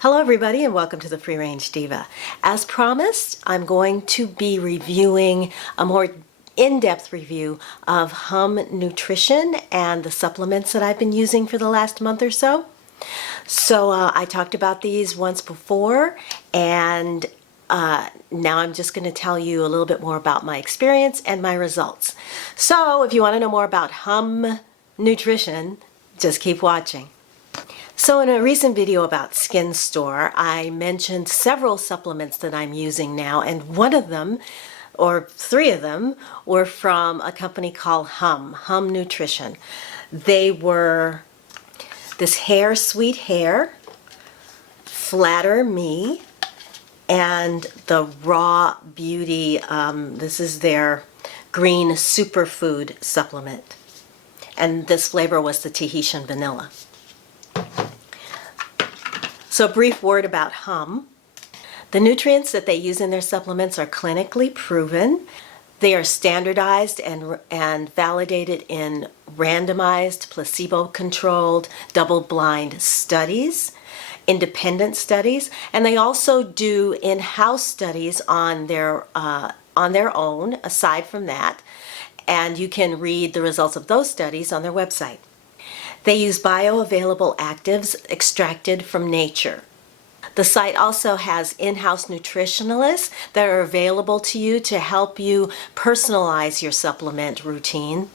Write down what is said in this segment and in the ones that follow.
Hello everybody and welcome to the Free Range Diva. As promised, I'm going to be reviewing a more in-depth review of Hum Nutrition and the supplements that I've been using for the last month or so. I talked about these once before, and now I'm just going to tell you a little bit more about my experience and my results. So if you want to know more about Hum Nutrition, just keep watching. So in a recent video about Skin Store, I mentioned several supplements that I'm using now, and one of them, or three of them, were from a company called Hum Nutrition. They were this Hair Sweet Hair, Flatter Me, and the Raw Beauty, this is their green superfood supplement. And this flavor was the Tahitian vanilla. So a brief word about Hum. The nutrients that they use in their supplements are clinically proven. They are standardized and validated in randomized, placebo-controlled, double-blind studies, independent studies, and they also do in-house studies on their own, aside from that, and you can read the results of those studies on their website. They use bioavailable actives extracted from nature. The site also has in-house nutritionalists that are available to you to help you personalize your supplement routine.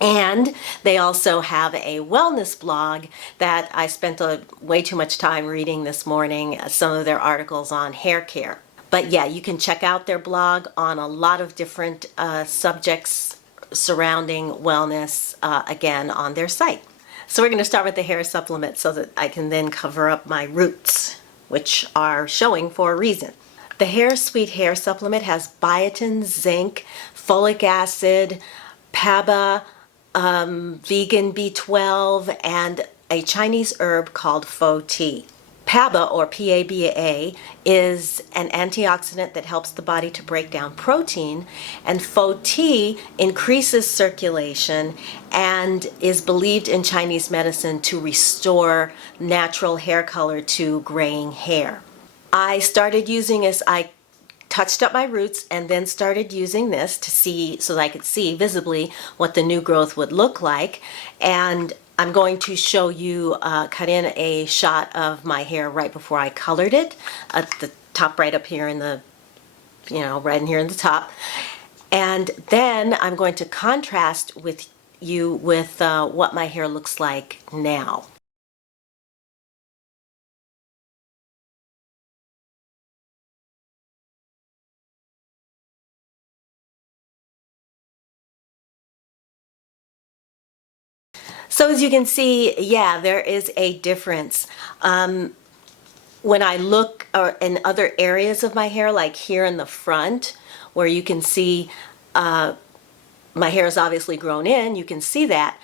And they also have a wellness blog that I spent way too much time reading this morning, some of their articles on hair care. But yeah, you can check out their blog on a lot of different subjects surrounding wellness, again, on their site. So we're going to start with the hair supplement so that I can then cover up my roots, which are showing for a reason. The Hair Sweet Hair supplement has biotin, zinc, folic acid, PABA, vegan B12, and a Chinese herb called Fo Ti. PABA, or PABA, is an antioxidant that helps the body to break down protein, and Fo Ti increases circulation and is believed in Chinese medicine to restore natural hair color to graying hair. I started using this, I touched up my roots and then started using this to see, so that I could see visibly what the new growth would look like. And I'm going to show you, cut in a shot of my hair right before I colored it, at the top right up here in the, right in here in the top. And then I'm going to contrast with you with what my hair looks like now. So as you can see, yeah, there is a difference. When I look in other areas of my hair, like here in the front, where you can see my hair is obviously grown in, you can see that.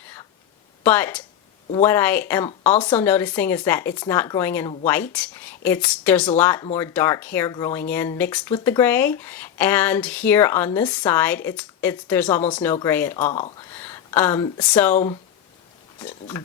But what I am also noticing is that it's not growing in white. There's a lot more dark hair growing in mixed with the gray. And here on this side, there's almost no gray at all. So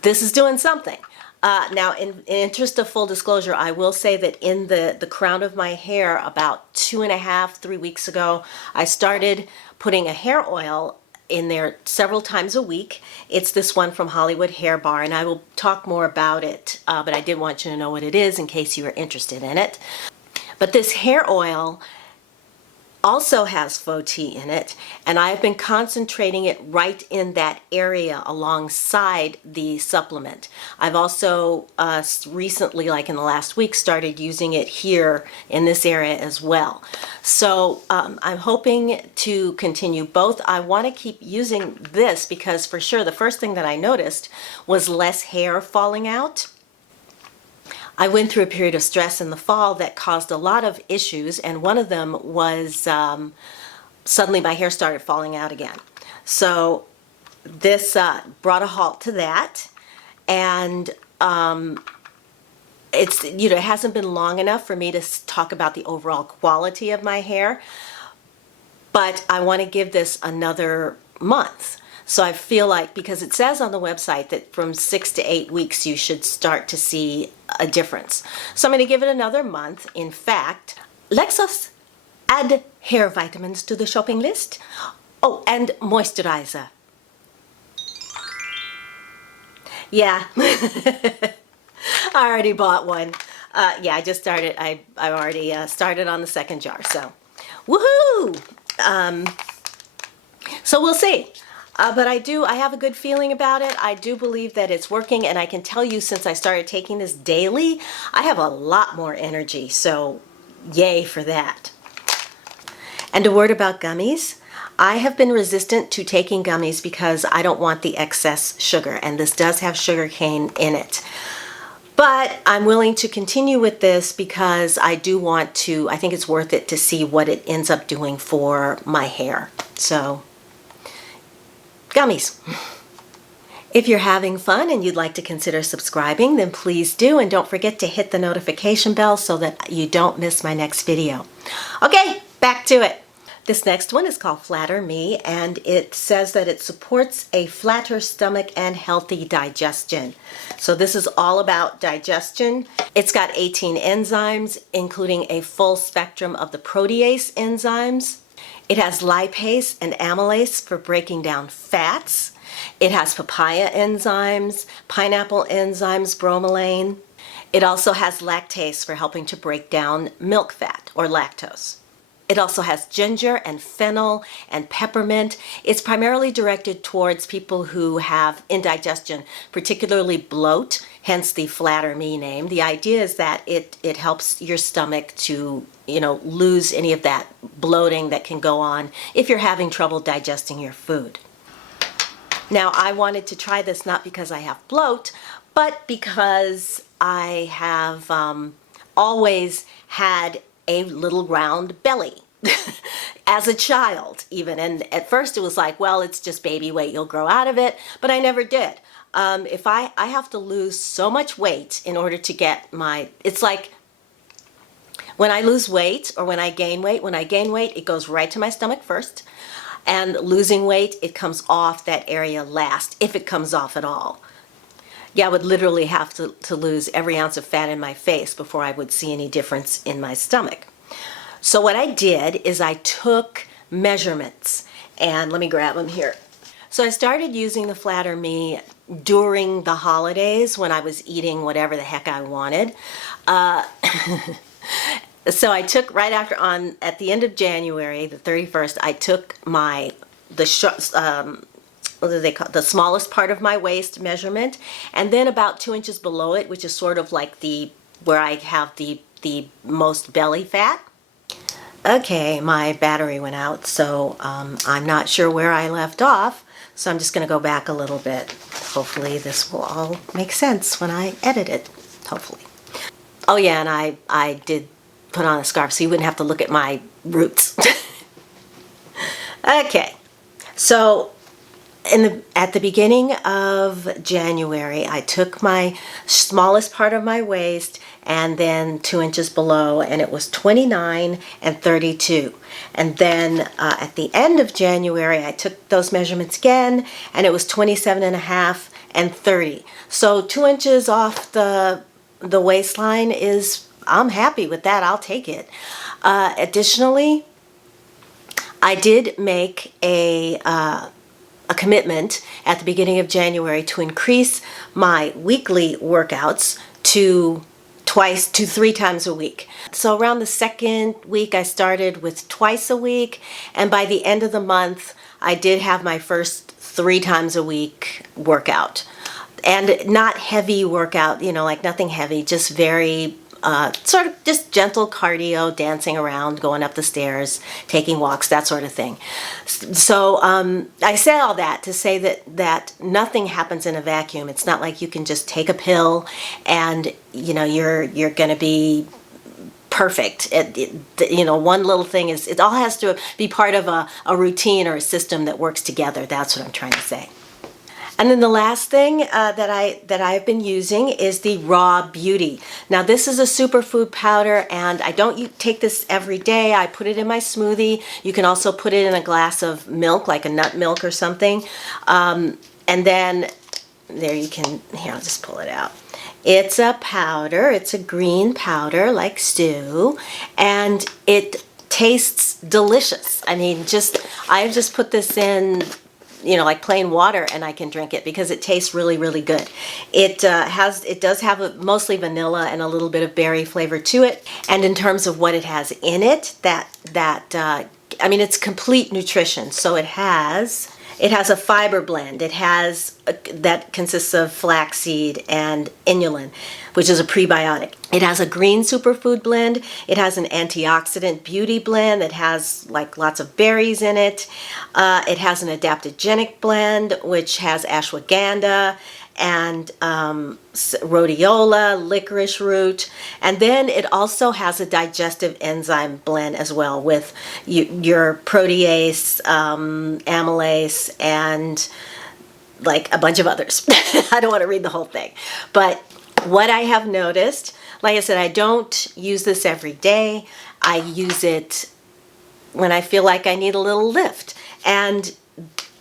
this is doing something. Now, in interest of full disclosure, I will say that in the crown of my hair about 2.5, 3 weeks ago, I started putting a hair oil in there several times a week. It's this one from Hollywood Hair Bar, and I will talk more about it, but I did want you to know what it is in case you are interested in it. But this hair oil also has Fo Ti in it, and I have been concentrating it right in that area alongside the supplement. I've also recently, like in the last week, started using it here in this area as well. So I'm hoping to continue both. I want to keep using this because for sure the first thing that I noticed was less hair falling out. I went through a period of stress in the fall that caused a lot of issues, and one of them was suddenly my hair started falling out again. So this brought a halt to that, and it hasn't been long enough for me to talk about the overall quality of my hair, but I want to give this another month. So I feel like, because it says on the website that from 6 to 8 weeks you should start to see a difference. So I'm going to give it another month. In fact, Lexus, add hair vitamins to the shopping list. Oh, and moisturizer. Yeah, I already bought one. Yeah, I just started. I already started on the second jar. So, woohoo! So we'll see. But I have a good feeling about it. I do believe that it's working, and I can tell you, since I started taking this daily, I have a lot more energy. So, yay for that. And a word about gummies. I have been resistant to taking gummies because I don't want the excess sugar, and this does have sugar cane in it. But I'm willing to continue with this because I think it's worth it to see what it ends up doing for my hair. So, gummies. If you're having fun and you'd like to consider subscribing, then please do, and don't forget to hit the notification bell so that you don't miss my next video. Okay, back to it. This next one is called Flatter Me, and it says that it supports a flatter stomach and healthy digestion. So this is all about digestion. It's got 18 enzymes, including a full spectrum of the protease enzymes. It has lipase and amylase for breaking down fats. It has papaya enzymes, pineapple enzymes, bromelain. It also has lactase for helping to break down milk fat or lactose. It also has ginger and fennel and peppermint. It's primarily directed towards people who have indigestion, particularly bloat, hence the Flatter Me name. The idea is that it helps your stomach to, lose any of that bloating that can go on if you're having trouble digesting your food. Now, I wanted to try this not because I have bloat, but because I have always had a little round belly as a child even. And at first it was like, well, it's just baby weight, you'll grow out of it. But I never did. If I have to lose so much weight in order to get it's like when I lose weight or when I gain weight, it goes right to my stomach first. And losing weight, it comes off that area last, if it comes off at all. Yeah, I would literally have to lose every ounce of fat in my face before I would see any difference in my stomach. So what I did is I took measurements, and let me grab them here. So I started using the Flatter Me during the holidays when I was eating whatever the heck I wanted. So I took right after at the end of January, the 31st, I took the smallest part of my waist measurement, and then about 2 inches below it, which is sort of like where I have the most belly fat. Okay, my battery went out, so I'm not sure where I left off, so I'm just going to go back a little bit. Hopefully this will all make sense when I edit it, hopefully. Oh yeah, and I did put on a scarf so you wouldn't have to look at my roots. Okay, so at the beginning of January, I took my smallest part of my waist and then 2 inches below, and it was 29 and 32. And then at the end of January, I took those measurements again, and it was 27 and a half and 30. So 2 inches off the waistline I'm happy with that. I'll take it. Additionally, I did make a commitment at the beginning of January to increase my weekly workouts to 3 times a week. So around the second week, I started with twice a week, and by the end of the month, I did have my first 3 times a week workout. And not heavy workout, like nothing heavy, just very sort of just gentle cardio, dancing around, going up the stairs, taking walks, that sort of thing. So I say all that to say that nothing happens in a vacuum. It's not like you can just take a pill and you're going to be perfect. One little thing it all has to be part of a routine or a system that works together. That's what I'm trying to say. And then the last thing that I've been using is the Raw Beauty. Now this is a superfood powder, and I don't take this every day. I put it in my smoothie. You can also put it in a glass of milk, like a nut milk or something. And then there you can, here, I'll just pull it out. It's a powder. It's a green powder like stew, and it tastes delicious. I mean, I've just put this in, you know, like plain water, and I can drink it because it tastes really, really good. It does have mostly vanilla and a little bit of berry flavor to it. And in terms of what it has in it, I mean, it's complete nutrition. So it has a fiber blend. It has that consists of flaxseed and inulin, which is a prebiotic. It has a green superfood blend. It has an antioxidant beauty blend that has like lots of berries in it. It has an adaptogenic blend, which has ashwagandha and rhodiola, licorice root, and then it also has a digestive enzyme blend as well with your protease, amylase, and like a bunch of others. I don't want to read the whole thing, but what I have noticed, like I said, I don't use this every day. I use it when I feel like I need a little lift, and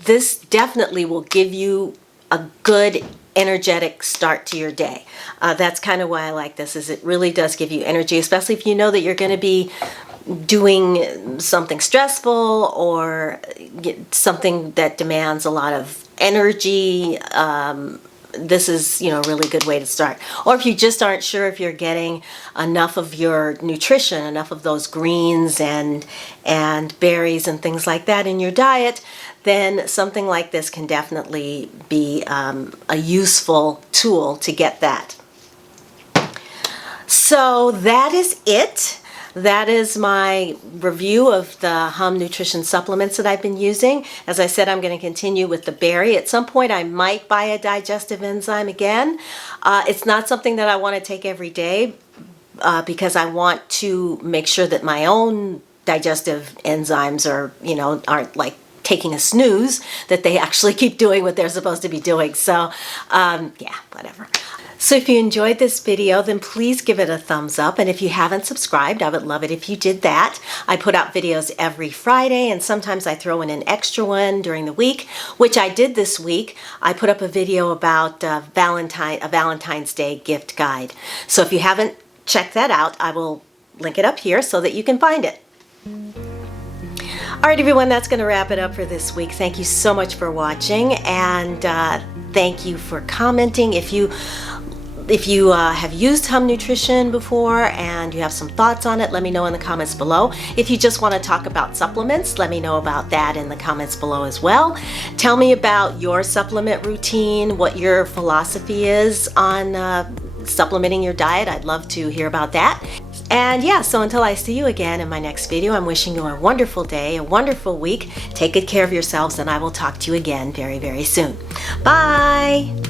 this definitely will give you a good energetic start to your day. That's kind of why I like this, is it really does give you energy, especially if you know that you're going to be doing something stressful or something that demands a lot of energy. This is, you know, a really good way to start. Or if you just aren't sure if you're getting enough of your nutrition, enough of those greens and berries and things like that in your diet, then something like this can definitely be a useful tool to get that. So that is it. That is my review of the Hum nutrition supplements that I've been using. As I said, I'm going to continue with the berry. At some point, I might buy a digestive enzyme again. It's not something that I want to take every day because I want to make sure that my own digestive enzymes aren't like taking a snooze, that they actually keep doing what they're supposed to be doing. So yeah, whatever. So if you enjoyed this video, then please give it a thumbs up. And if you haven't subscribed, I would love it if you did that. I put out videos every Friday, and sometimes I throw in an extra one during the week, which I did this week. I put up a video about a Valentine's Day gift guide. So if you haven't checked that out, I will link it up here so that you can find it. All right, everyone, that's going to wrap it up for this week. Thank you so much for watching, and thank you for commenting. If you have used Hum Nutrition before and you have some thoughts on it, let me know in the comments below. If you just want to talk about supplements, let me know about that in the comments below as well. Tell me about your supplement routine, what your philosophy is on supplementing your diet. I'd love to hear about that. And yeah, so until I see you again in my next video, I'm wishing you a wonderful day, a wonderful week. Take good care of yourselves, and I will talk to you again very, very soon. Bye!